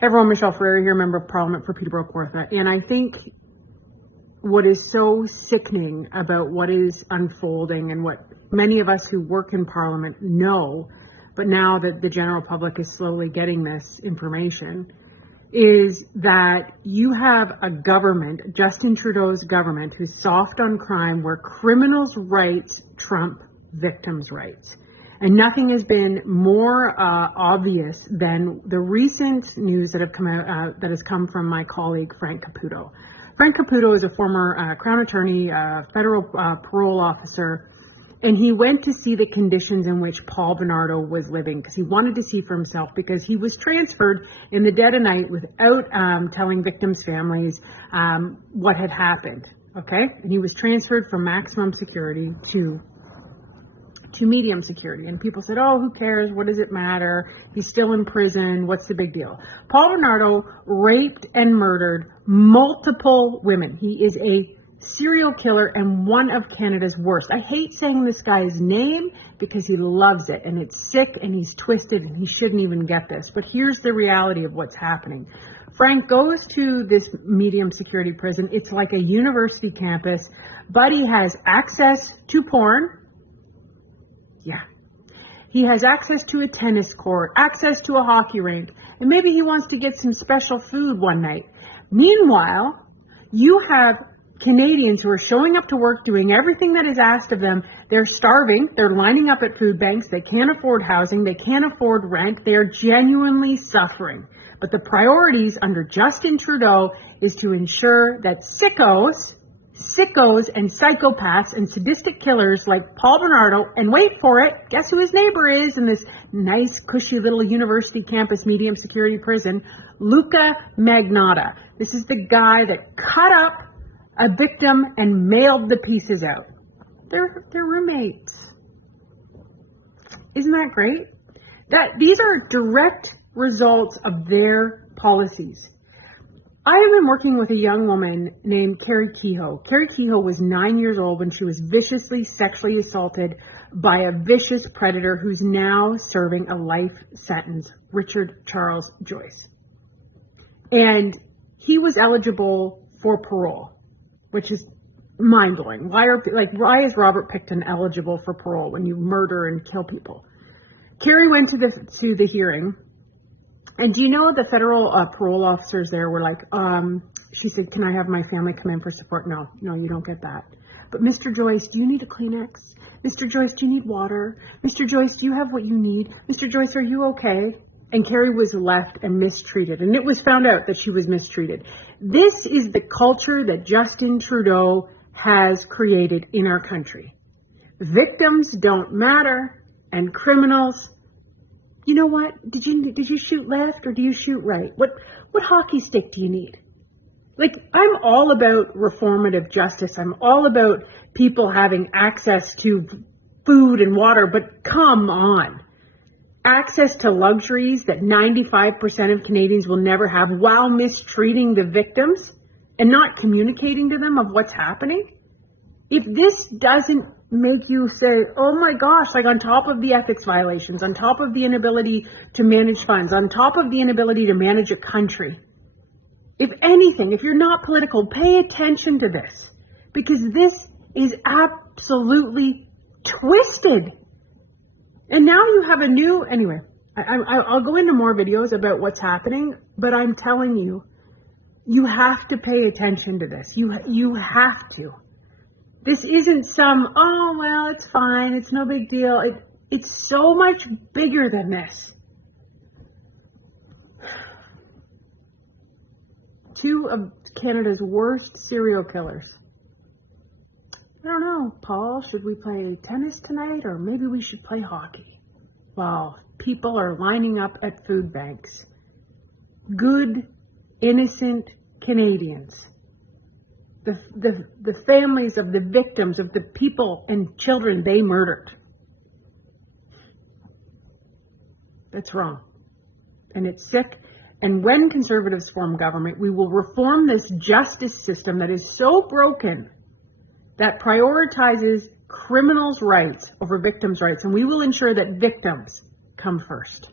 Everyone, Michelle Ferrari here, Member of Parliament for Peterborough Kawartha. And I think what is so sickening about what is unfolding and what many of us who work in Parliament know, but now that the general public is slowly getting this information, is that you have a government, Justin Trudeau's government, who's soft on crime, where criminals' rights trump victims' rights. And nothing has been more obvious than the recent news that have come out, that has come from my colleague Frank Caputo. Frank Caputo is a former Crown Attorney, federal parole officer, and he went to see the conditions in which Paul Bernardo was living because he wanted to see for himself, because he was transferred in the dead of night without telling victims' families what had happened. Okay, and he was transferred from maximum security to medium security, and people said, oh, who cares, what does it matter, he's still in prison, what's the big deal? Paul Bernardo raped and murdered multiple women. He is a serial killer and one of Canada's worst. I hate saying this guy's name because he loves it, and it's sick, and he's twisted, and he shouldn't even get this, but here's the reality of what's happening. Frank goes to this medium security prison. It's like a university campus. Buddy has access to porn. Yeah. He has access to a tennis court, access to a hockey rink, and maybe he wants to get some special food one night. Meanwhile, you have Canadians who are showing up to work, doing everything that is asked of them. They're starving. They're lining up at food banks. They can't afford housing. They can't afford rent. They are genuinely suffering. But the priorities under Justin Trudeau is to ensure that sickos and psychopaths and sadistic killers like Paul Bernardo, and wait for it, guess who his neighbor is in this nice, cushy little university campus medium security prison? Luca Magnotta. This is the guy that cut up a victim and mailed the pieces out. They're roommates. Isn't that great? These are direct results of their policies. I have been working with a young woman named Carrie Kehoe. Carrie Kehoe was 9 years old when she was viciously sexually assaulted by a vicious predator who's now serving a life sentence, Richard Charles Joyce. And he was eligible for parole, which is mind-blowing. Why is Robert Pickton eligible for parole when you murder and kill people? Carrie went to the hearing. And do you know the federal parole officers there were like, she said, can I have my family come in for support? No, you don't get that. But Mr. Joyce, do you need a Kleenex? Mr. Joyce, do you need water? Mr. Joyce, do you have what you need? Mr. Joyce, are you okay? And Carrie was left and mistreated. And it was found out that she was mistreated. This is the culture that Justin Trudeau has created in our country. Victims don't matter, and criminals, you know what? Did you shoot left or do you shoot right? What hockey stick do you need? Like, I'm all about reformative justice. I'm all about people having access to food and water, but come on. Access to luxuries that 95% of Canadians will never have while mistreating the victims and not communicating to them of what's happening? If this doesn't make you say, oh my gosh, like on top of the ethics violations, on top of the inability to manage funds, on top of the inability to manage a country, if anything, if you're not political, pay attention to this, because this is absolutely twisted. And now you have a new, anyway, I'll go into more videos about what's happening, but I'm telling you, you have to pay attention to this. You have to. This isn't some, oh, well, it's fine, it's no big deal. It's so much bigger than this. Two of Canada's worst serial killers. I don't know, Paul, should we play tennis tonight or maybe we should play hockey? Wow, people are lining up at food banks. Good, innocent Canadians. The families of the victims, of the people and children they murdered. That's wrong. And it's sick. And when Conservatives form government, we will reform this justice system that is so broken that prioritizes criminals' rights over victims' rights. And we will ensure that victims come first.